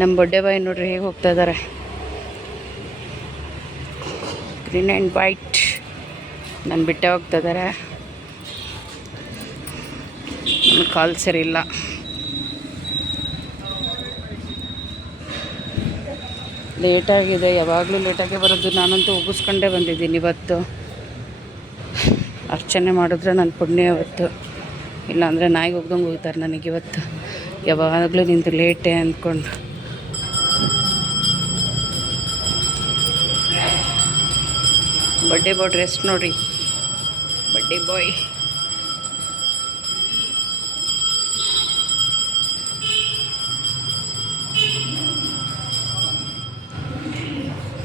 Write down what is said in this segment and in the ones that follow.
ನಮ್ಮ ಬಡ್ಡೆ ಬಾಯ್ ನೋಡ್ರಿ ಹೇಗೆ ಹೋಗ್ತಾ ಇದ್ದಾರೆ. ಗ್ರೀನ್ ಆ್ಯಂಡ್ ವೈಟ್ ನನ್ನ ಬಿಟ್ಟೆ ಹೋಗ್ತಾ ಇದ್ದಾರೆ. ನಮಗೆ ಕಾಲ್ ಸರಿ ಇಲ್ಲ. ಲೇಟಾಗಿದೆ, ಯಾವಾಗಲೂ ಲೇಟಾಗೆ ಬರೋದು. ನಾನಂತೂ ಉಗಿಸ್ಕೊಂಡೇ ಬಂದಿದ್ದೀನಿ ಇವತ್ತು. ಅರ್ಚನೆ ಮಾಡಿದ್ರೆ ನನ್ನ ಪುಣ್ಯ ಇವತ್ತು, ಇಲ್ಲಾಂದರೆ ನಾಯಿಗೆ ಹೋಗ್ದಂಗೆ ಹೋಗ್ತಾರೆ ನನಗಿವತ್ತು. ಯಾವಾಗಲೂ ನಿಂತು ಲೇಟೇ ಅಂದ್ಕೊಂಡು. ಬರ್ಡೇ ಬಾಯ್ ಡ್ರೆಸ್ ನೋಡಿ, ಬರ್ಡೇ ಬಾಯ್.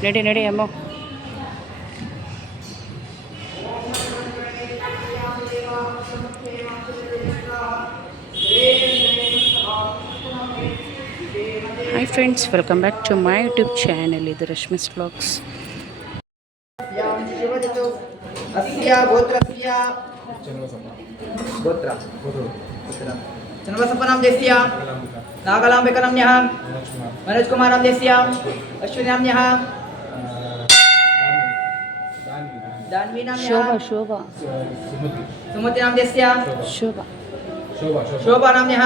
ನಡಿ ನಡಿ ಅಮ್ಮ. Hi friends, welcome back to my YouTube channel. ಇದು ರಶ್ಮಿಸ್ ವ್ಲಾಗ್ಸ್. ಚನ್ನಬಸಪ್ಪನಾಮದೇಸ್ಯ ನಾಗಲಾಂಬಿಕನಮ್ಯಃ ಮನೋಜ್ ಕುಮಾರನಾಮದೇಸ್ಯ ಅಶ್ವಿನಾಮ್ಯಃ ಶೋಭಾ ಶೋಭಾ ಸುಮತಿನಾಮದೇಸ್ಯ ಶೋಭಾ ಶೋಭಾನಾಮ್ಯಃ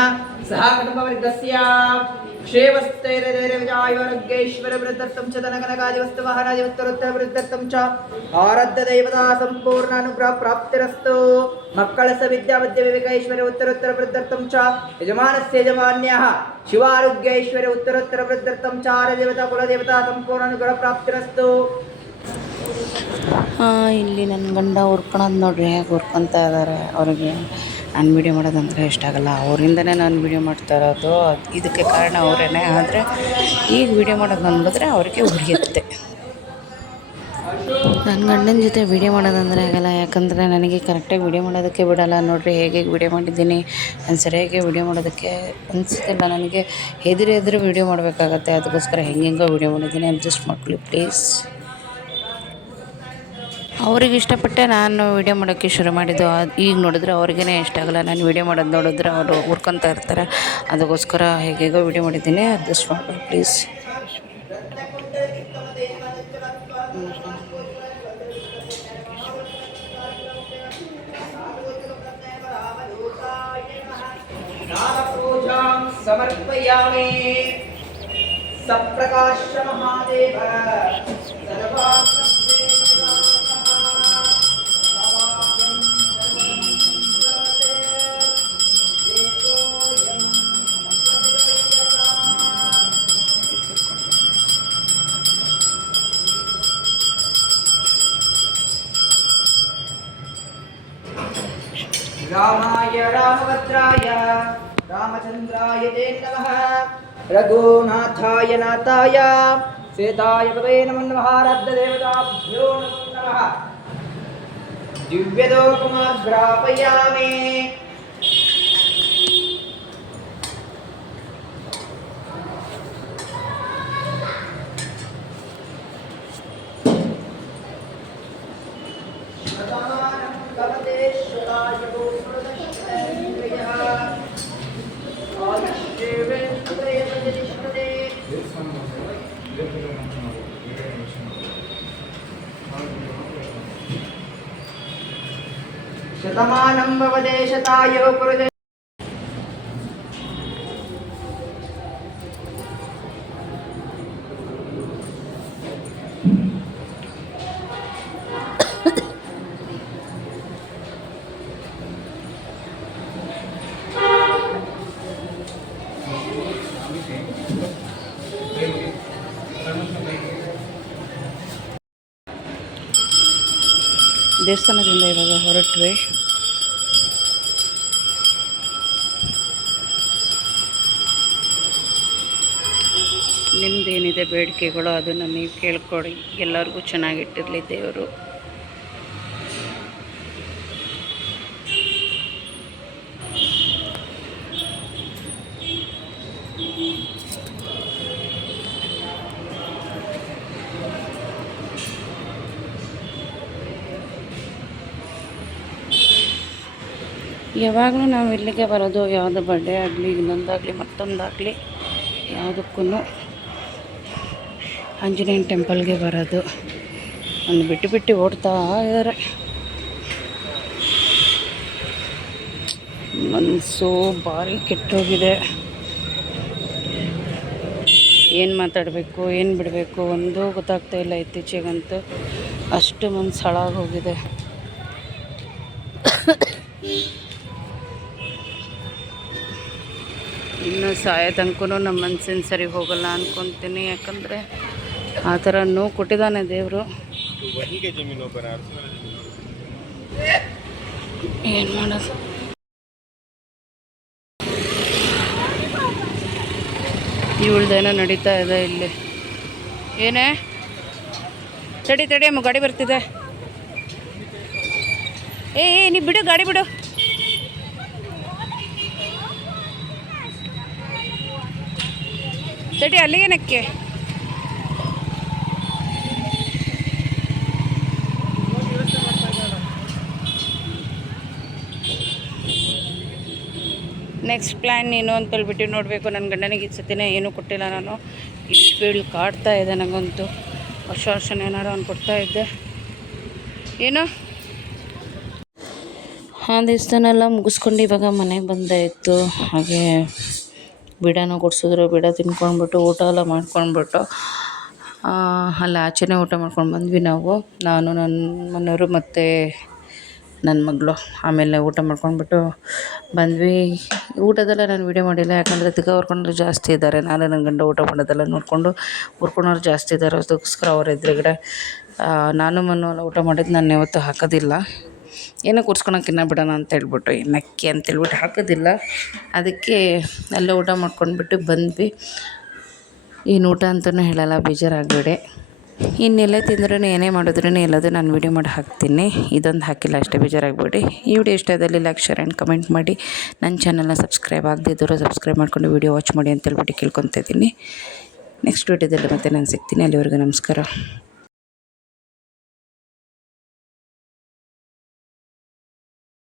ಸಹ ಕುಟುಂಬವರ್ಗಸ್ಯ ಕ್ಷೇಮಸ್ಥೈರ್ಯೈರ್ವಿಜಾಯೋರಗ್ಗೈಶ್ವರ್ಯವೃದ್ಧರ್ಥಂ ಚ ಧನಕನಕಾದಿವಸ್ತುವಾಹನಾದಿವತ್ತರೋತ್ತರವೃದ್ಧರ್ಥಂ ಚ ಆರಾಧ್ಯ ದೈವತಾ ಸಂಪೂರ್ಣ ಅನುಗ್ರಹ ಪ್ರಾಪ್ತಿರಸ್ತು. ಮಕ್ಕಳ ಸವಿದ್ಯಾ ಮಧ್ಯ ವಿವೇಕ ಐಶ್ವರ್ಯ ಉತ್ತರೋತ್ತರ ವೃದ್ಧರ್ಥಂ ಚ ಯಜಮಾನಸ್ಯ ಯಜಮಾನ್ಯಃ ಶಿವಾರೋಗ್ಯ ಐಶ್ವರ್ಯ ಉತ್ತರೋತ್ತರ ವೃದ್ಧರ್ಥಂ ಚ ಆರಾಧ್ಯದೇವತಾ ಕುಲದೇವತಾ ಸಂಪೂರ್ಣ ಅನುಗ್ರಹ ಪ್ರಾಪ್ತಿರಸ್ತು. ಇಲ್ಲಿ ನನ್ನ ಗಂಡ ಹುರ್ಕೊಳೋದು ನೋಡ್ರಿ, ಹೇಗೆ ಹುರ್ಕೊತಾ ಇದ್ದಾರೆ. ಅವ್ರಿಗೆ ನಾನು ವೀಡಿಯೋ ಮಾಡೋದಂದರೆ ಇಷ್ಟ ಆಗಲ್ಲ. ಅವರಿಂದನೇ ನಾನು ವೀಡಿಯೋ ಮಾಡ್ತಾ ಇರೋದು. ಇದಕ್ಕೆ ಕಾರಣ ಅವರೇ. ಆದರೆ ಈಗ ವೀಡಿಯೋ ಮಾಡೋದು ನೋಡಿದ್ರೆ ಅವ್ರಿಗೆ ಉರಿಯುತ್ತೆ. ನನ್ನ ಗಂಡನ ಜೊತೆ ವೀಡಿಯೋ ಮಾಡೋದಂದರೆ ಆಗಲ್ಲ, ಯಾಕಂದರೆ ನನಗೆ ಕರೆಕ್ಟಾಗಿ ವೀಡಿಯೋ ಮಾಡೋದಕ್ಕೆ ಬಿಡಲ್ಲ. ನೋಡಿರಿ ಹೇಗೆ ವೀಡಿಯೋ ಮಾಡಿದ್ದೀನಿ. ನಾನು ಸರಿಯಾಗಿ ವೀಡಿಯೋ ಮಾಡೋದಕ್ಕೆ ಅನಿಸ್ತಿಲ್ಲ. ನನಗೆ ಎದುರು ವೀಡಿಯೋ ಮಾಡಬೇಕಾಗತ್ತೆ. ಅದಕ್ಕೋಸ್ಕರ ಹೆಂಗೆಂಗೋ ವೀಡಿಯೋ ಮಾಡಿದ್ದೀನಿ. ಅಡ್ಜಸ್ಟ್ ಮಾಡ್ಕೊಳ್ಳಿ ಪ್ಲೀಸ್. ಅವ್ರಿಗೆ ಇಷ್ಟಪಟ್ಟೆ ನಾನು ವೀಡಿಯೋ ಮಾಡೋಕ್ಕೆ ಶುರು ಮಾಡಿದ್ದು. ಈಗ ನೋಡಿದ್ರೆ ಅವ್ರಿಗೇ ಇಷ್ಟ ಆಗಲ್ಲ. ನಾನು ವೀಡಿಯೋ ಮಾಡೋದು ನೋಡಿದ್ರೆ ಅವರು ಹುರ್ಕೊತಾ ಇರ್ತಾರೆ. ಅದಕ್ಕೋಸ್ಕರ ಹೇಗೇಗೋ ವೀಡಿಯೋ ಮಾಡಿದ್ದೀನಿ. ಅಡ್ಜಸ್ಟ್ ಮಾಡ್ಕೊಳ್ಳಿ ಪ್ಲೀಸ್. ಸಮರ್ಪಯಾಮಿ ಸಪ್ರಕಾಶ ಮಹಾದೇವ ರಾಮಾಯ ರಾಮಭದ್ರಾಯ ರಾಮಚಂದ್ರಾಯ ತೇ ನಮಃ ರಘುನಾಥಾಯ ನಾಥಾಯ ಸೀತಾಯ ಪದೇ ನಮೋ ನಮಃ ಆರಾಧ್ಯ ದೇವತಾಭ್ಯೋ ನಮೋ ನಮಃ ದಿವ್ಯದೋಪಮಾಗ್ರಾಪಯಾಮಿ ಶತಮಾನಂ ಭವದೇ ಶತಾಯೋ ಪುರುಷ. ದೇವಸ್ಥಾನದಿಂದ ಇವಾಗ ಹೊರಟ್ವಿ. ನಿಮ್ಮದೇನಿದೆ ಬೇಡಿಕೆಗಳು ಅದನ್ನು ನೀವು ಕೇಳ್ಕೊಡಿ. ಎಲ್ಲರಿಗೂ ಚೆನ್ನಾಗಿಟ್ಟಿರಲಿ ದೇವರು. ಯಾವಾಗಲೂ ನಾವು ಇಲ್ಲಿಗೆ ಬರೋದು. ಯಾವುದೋ ಬರ್ಡೇ ಆಗಲಿ, ಇನ್ನೊಂದಾಗಲಿ, ಮತ್ತೊಂದಾಗಲಿ, ಯಾವುದಕ್ಕೂ ಆಂಜನೇಯನ ಟೆಂಪಲ್ಗೆ ಬರೋದು. ಒಂದು ಬಿಟ್ಟು ಓಡ್ತಾ ಇದ್ದಾರೆ. ಮನಸ್ಸು ಭಾರಿ ಕೆಟ್ಟೋಗಿದೆ. ಏನು ಮಾತಾಡಬೇಕು ಏನು ಬಿಡಬೇಕು ಒಂದೂ ಗೊತ್ತಾಗ್ತಾ ಇಲ್ಲ. ಇತ್ತೀಚೆಗಂತೂ ಅಷ್ಟು ಮನಸ್ಸು ಹಾಳಾಗೋಗಿದೆ. ಇನ್ನು ಸಾಯೋ ತನಕನೂ ನಮ್ಮ ಮನಸ್ಸಿನ ಸರಿ ಹೋಗಲ್ಲ ಅಂದ್ಕೊತೀನಿ. ಯಾಕಂದರೆ ಆ ಥರ ನೋವು ಕೊಟ್ಟಿದ್ದಾನೆ ದೇವರು. ಏನು ಮಾಡೋದು. ಇವಳ್ದೇನೋ ನಡೀತಾ ಇದೆ ಇಲ್ಲಿ. ಏನೇ ತಡಿ ಅಮ್ಮ, ಗಾಡಿ ಬರ್ತಿದೆ. ಏ ನೀ ಬಿಡು, ಗಾಡಿ ಬಿಡು. ತಡಿ, ಅಲ್ಲಿಗೆ ನಕ್ಕೆ. ನೆಕ್ಸ್ಟ್ ಪ್ಲ್ಯಾನ್ ಏನು ಅಂತೇಳ್ಬಿಟ್ಟು ನೋಡಬೇಕು. ನನ್ನ ಗಂಡನಿಗೆ ಈ ಸತಿನೇ ಏನೂ ಕೊಟ್ಟಿಲ್ಲ ನಾನು. ಇಷ್ಟು ಫೀಲ್ಡ್ ಕಾಡ್ತಾ ಇದೆ ನನಗಂತೂ. ವರ್ಷ ಏನಾರು ಅವ್ನು ಕೊಡ್ತಾ ಇದ್ದೆ. ಏನು ಆ ದಿವಸನೆಲ್ಲ ಮುಗಿಸ್ಕೊಂಡು ಇವಾಗ ಮನೆಗೆ ಬಂದಾಯಿತು. ಹಾಗೆ ಬಿಡನೂ ಕೊಡಿಸಿದ್ರು. ಬಿಡ ತಿನ್ಕೊಂಡ್ಬಿಟ್ಟು ಊಟ ಎಲ್ಲ ಮಾಡ್ಕೊಂಡ್ಬಿಟ್ಟು ಅಲ್ಲಿ ಆಚೆನೇ ಊಟ ಮಾಡ್ಕೊಂಡು ಬಂದ್ವಿ ನಾವು. ನಾನು ನನ್ನ ಮನೆಯವರು ಮತ್ತು ನನ್ನ ಮಗಳು. ಆಮೇಲೆ ಊಟ ಮಾಡ್ಕೊಂಡ್ಬಿಟ್ಟು ಬಂದ್ವಿ. ಊಟದೆಲ್ಲ ನಾನು ವೀಡಿಯೋ ಮಾಡಿಲ್ಲ. ಯಾಕಂದರೆ ತಿಕ್ಕ ಹೊರ್ಕೊಂಡ್ರು ಜಾಸ್ತಿ ಇದ್ದಾರೆ. ನಾನು ನನ್ನ ಗಂಡ ಊಟ ಮಾಡೋದೆಲ್ಲ ನೋಡಿಕೊಂಡು ಹುರ್ಕೊಳೋರು ಜಾಸ್ತಿ ಇದ್ದಾರೆ. ಅದಕ್ಕೋಸ್ಕರ ಅವ್ರ ಎದುರುಗಡೆ ನಾನು ಮಣ್ಣು ಎಲ್ಲ ಊಟ ಮಾಡಿದ್ದು ನಾನು ಯಾವತ್ತೂ ಹಾಕೋದಿಲ್ಲ. ಏನೋ ಕೂರ್ಸ್ಕೊಳಕ್ಕೆ ಇನ್ನ ಬಿಡೋಣ ಅಂತೇಳ್ಬಿಟ್ಟು, ಏನಕ್ಕೆ ಅಂತೇಳ್ಬಿಟ್ಟು ಹಾಕೋದಿಲ್ಲ. ಅದಕ್ಕೆ ಅಲ್ಲೇ ಊಟ ಮಾಡ್ಕೊಂಡ್ಬಿಟ್ಟು ಬಂದ್ವಿ. ಏನು ಊಟ ಅಂತಲೂ ಹೇಳಲ್ಲ, ಬೇಜಾರಾಗಬೇಡಿ. ಇನ್ನೆಲ್ಲೇ ತಿಂದ್ರೂ ಏನೇ ಮಾಡಿದ್ರೂ ಎಲ್ಲದೂ ನಾನು ವೀಡಿಯೋ ಮಾಡಿ ಹಾಕ್ತೀನಿ. ಇದೊಂದು ಹಾಕಿಲ್ಲ ಅಷ್ಟೇ, ಬೇಜಾರಾಗಬೇಡಿ. ಈ ವಿಡಿಯೋ ಇಷ್ಟ ಆದಲ್ಲಿ ಲೈಕ್, ಶೇರ್ ಆ್ಯಂಡ್ ಕಮೆಂಟ್ ಮಾಡಿ. ನನ್ನ ಚಾನಲ್ನ ಸಬ್ಸ್ಕ್ರೈಬ್ ಆಗದಿದ್ದರೂ ಸಬ್ಸ್ಕ್ರೈಬ್ ಮಾಡ್ಕೊಂಡು ವೀಡಿಯೋ ವಾಚ್ ಮಾಡಿ ಅಂತೇಳ್ಬಿಟ್ಟು ಕೇಳ್ಕೊತಾ ಇದ್ದೀನಿ. ನೆಕ್ಸ್ಟ್ ವಿಡಿಯೋದಲ್ಲಿ ಮತ್ತೆ ನಾನು ಸಿಗ್ತೀನಿ. ಅಲ್ಲಿವರೆಗೂ ನಮಸ್ಕಾರ.